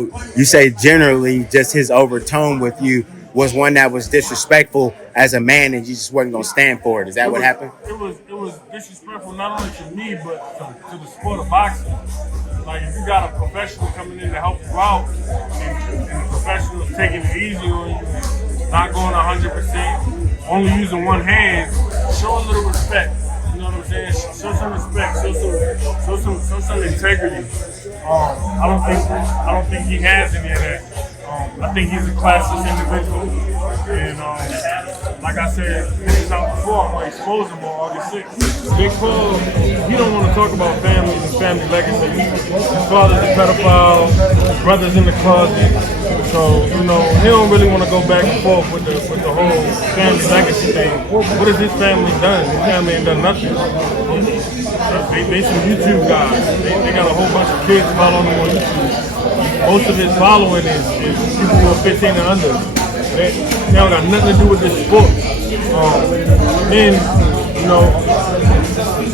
You say generally just his overtone with you was one that was disrespectful as a man, and you just wasn't gonna stand for it. Is that what happened? It was disrespectful not only to me but to the sport of boxing. Like if you got a professional coming in to help you out, and the professional is taking it easy on you, not going 100%, only using one hand, show a little respect. You know what I'm saying? Show some respect. Show some integrity. I don't think he has any of that. I think he's a classist individual, and like I said, this is out before. I'm gonna expose him on August 6th. Big Paul, he don't want to talk about families and family legacy. His father's a pedophile. His brother's in the closet. So he don't really want to go back and forth with the whole family legacy thing. What has his family done? His family ain't done nothing. They some YouTube guys. They got a whole bunch of kids following them on YouTube. Most of his following is people who are 15 and under. They don't got nothing to do with this sport. Then,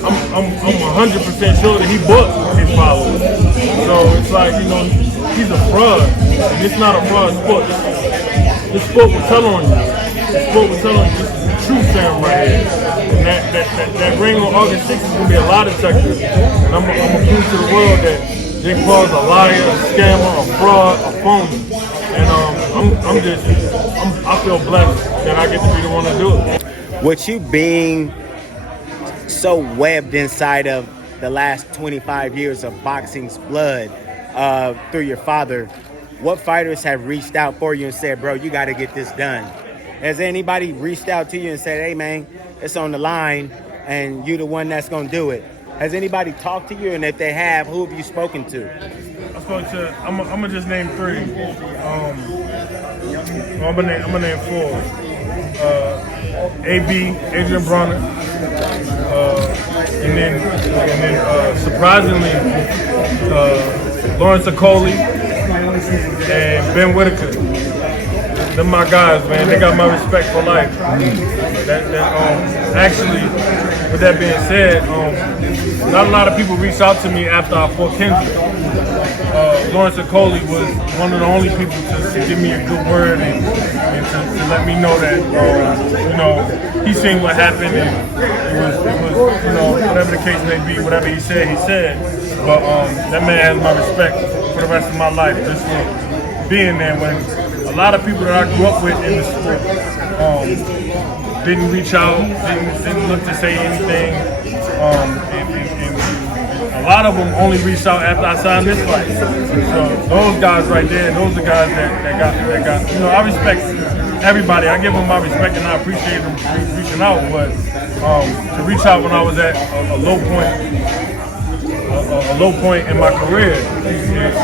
I'm 100% sure that he bought his followers. So it's like, he's a fraud. And it's not a fraud sport. This sport will tell on you. This sport will tell on you. This is the truth serum right here. And that ring on August 6th is going to be a lie detector. And I'm going to prove to the world that Jake Paul's a liar, a scammer, a fraud, a phony. And I feel blessed that I get to be the one to do it. With you being so webbed inside of the last 25 years of boxing's blood through your father, what fighters have reached out for you and said, bro, you got to get this done? Has anybody reached out to you and said, hey, man, it's on the line and you the one that's going to do it? Has anybody talked to you? And if they have, who have you spoken to? I'm gonna just name three. I'm gonna name four. Adrian Bronner, and then surprisingly, Lawrence Okoli and Ben Whitaker. They're my guys, man. They got my respect for life. Actually, with that being said, not a lot of people reached out to me after I fought Kendrick. Lawrence Okoli was one of the only people to give me a good word and to let me know that he seen what happened and it was whatever the case may be, whatever he said. But that man has my respect for the rest of my life, just for being there when a lot of people that I grew up with in the sport didn't reach out, didn't look to say anything, and a lot of them only reached out after I signed this fight. So those guys right there, those are the guys that got. I respect everybody. I give them my respect and I appreciate them reaching out. But to reach out when I was at a low point in my career,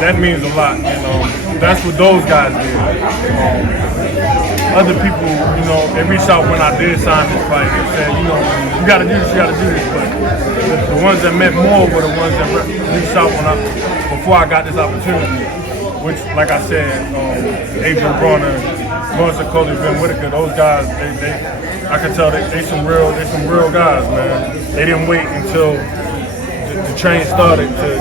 that means a lot. And that's what those guys did. Other people, they reached out when I did sign this fight and said, you gotta do this, you gotta do this. But the ones that meant more were the ones that reached out before I got this opportunity. Which, like I said, Adrian Bronner, Lawrence Okoli, Ben Whitaker, those guys, I can tell they some real guys, man. They didn't wait until the train started to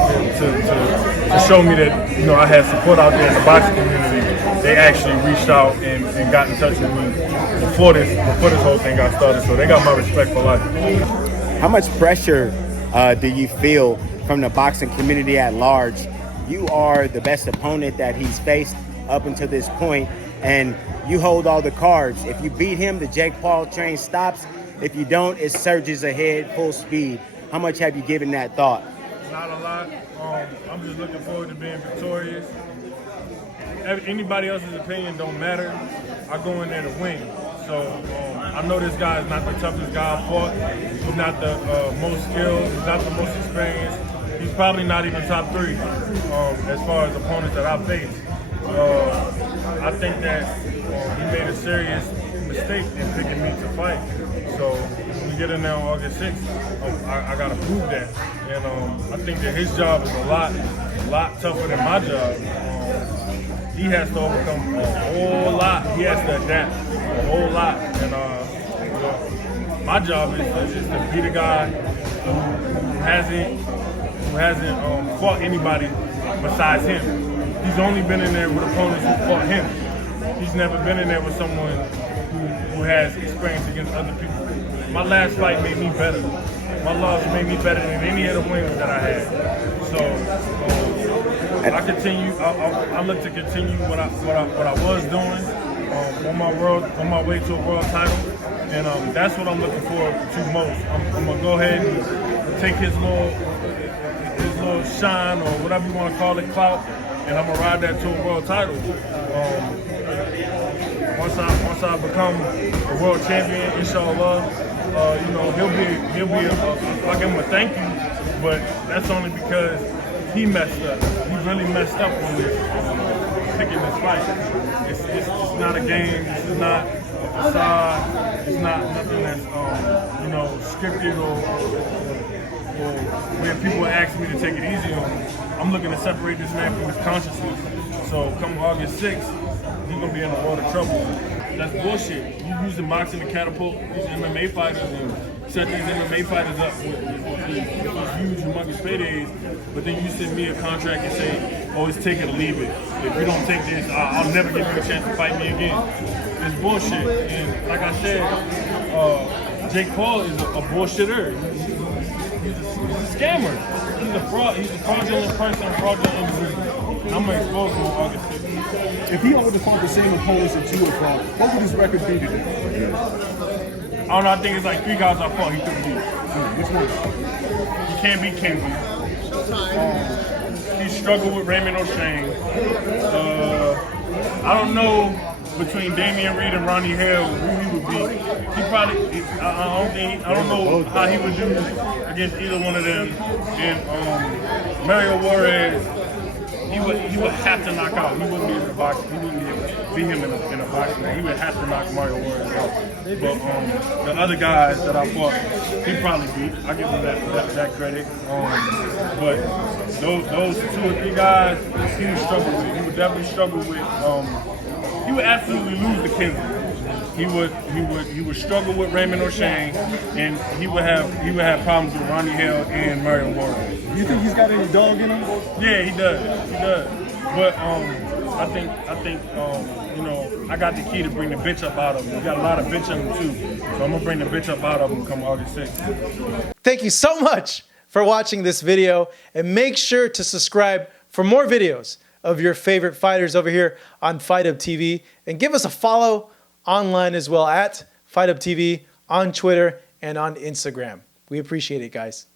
show me that I had support out there in the boxing community. They actually reached out and got in touch with me before this whole thing got started. So they got my respect for life. How much pressure do you feel from the boxing community at large? You are the best opponent that he's faced up until this point, and you hold all the cards. If you beat him, the Jake Paul train stops. If you don't, it surges ahead full speed. How much have you given that thought? Not a lot. I'm just looking forward to being victorious. Anybody else's opinion don't matter. I go in there to win. So I know this guy is not the toughest guy I fought. He's not the most skilled. He's not the most experienced. He's probably not even top three as far as opponents that I've faced. I think that he made a serious mistake in picking me to fight. So when we get in there on August 6th, I got to prove that. And I think that his job is a lot tougher than my job. He has to overcome a whole lot. He has to adapt a whole lot. And my job is to be the guy who hasn't fought anybody besides him. he's only been in there with opponents who fought him. He's never been in there with someone who has experience against other people. My last fight made me better. My loss made me better than any of the wins that I had. So I continue. I look to continue what I was doing on my way to a world title, and that's what I'm looking forward to most. I'm gonna go ahead and take his little shine or whatever you want to call it, clout, and I'm gonna ride that to a world title. Once I become a world champion, inshallah, you know, he'll be I'll give him a thank you, but that's only because he messed up. He really messed up on this, picking this fight. It's not a game. This is not a facade. It's not nothing that's you know, scripted or where people ask me to take it easy on him. I'm looking to separate this man from his consciousness. So come August 6th, he's gonna be in a world of trouble. That's bullshit. You use the boxing to catapult these MMA fighters and set these MMA fighters up with huge, humongous paydays, but then you send me a contract and say, oh, it's take it or leave it. If you don't take this, I'll never give you a chance to fight me again. It's bullshit. And like I said, Jake Paul is a bullshitter. He's a scammer. He's a fraud. He's a fraudulent person, a fraudulent individual. I'm gonna expose him on August 6th. If he were to fight the same opponents that you would fight, what would his record be today? I don't know. I think it's like 3 guys I fought he couldn't beat. Which one? He can't beat Kenzie. He struggled with Raymond O'Shane. I don't know between Damian Reed and Ronnie Hale who he would beat. He probably. I don't know how he would do against either one of them. And Mario Juarez, he would have to knock out. He wouldn't be in the box. He wouldn't beat him in a boxing. He would have to knock Mario Juarez out. But the other guys that I fought, he probably beat. I give him that credit. But those 2 or 3 guys, he would struggle with. He would definitely struggle with. He would absolutely lose to Kenzie. He would struggle with Raymond O'Shane, and he would have problems with Ronnie Hale and Mario Juarez. Do you think he's got any dog in him? Yeah, he does. He does. But I think you know, I got the key to bring the bitch up out of him. We got a lot of bitch in him too, so I'm gonna bring the bitch up out of him come August 6th. Thank you so much for watching this video, and make sure to subscribe for more videos of your favorite fighters over here on Fight Up TV, and give us a follow online as well at Fight Up TV on Twitter and on Instagram. We appreciate it, guys.